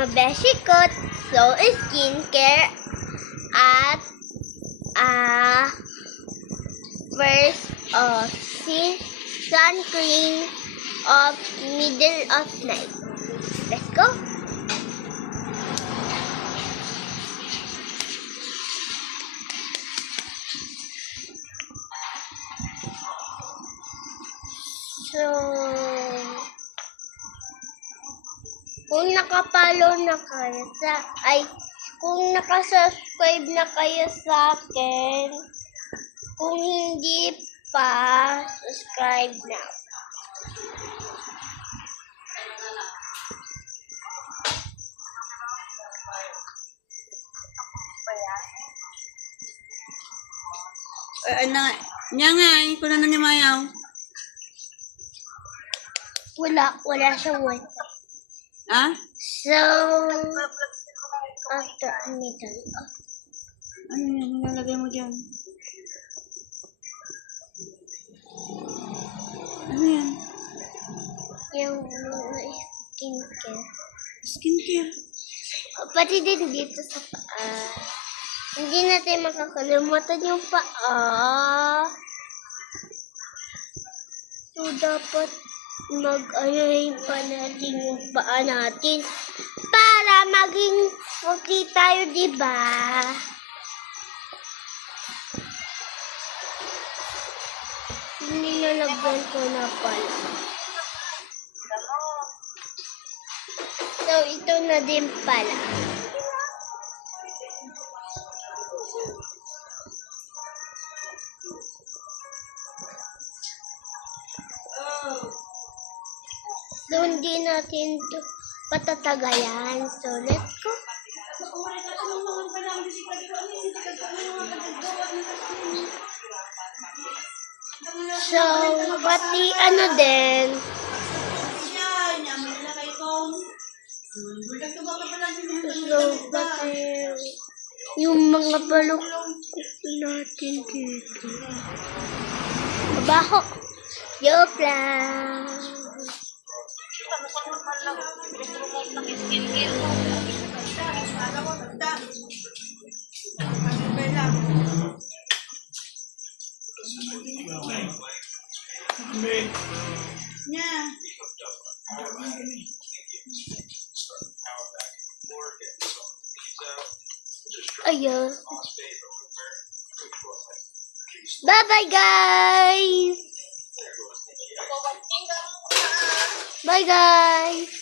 mga beshi ko, so skincare at first sun cream of middle of night. Let's go. So, kung nakapalo na kayo kung nakasubscribe na kayo sa akin, kung hindi pa, subscribe na. Nya ko na niya mayaw. Wala siyang wifi. Ah? So, after middle of. Ano yan? Nilalagay mo dyan? Ano yan? Yung skincare. Skincare. Pati din dito sa paa. Hindi natin makakalimutan yung paa. So, dapat mag-ayay pa natin yung paa natin para maging puti tayo, diba? Nilalagyan ko na pala. So, ito na din pala. So, hindi natin ito patatagalan. So, let's go. So, pati ano din. So, pati yung mga balok natin dito. Mabaho. Joke lang. Ayun. Bye-bye, guys! Bye, guys!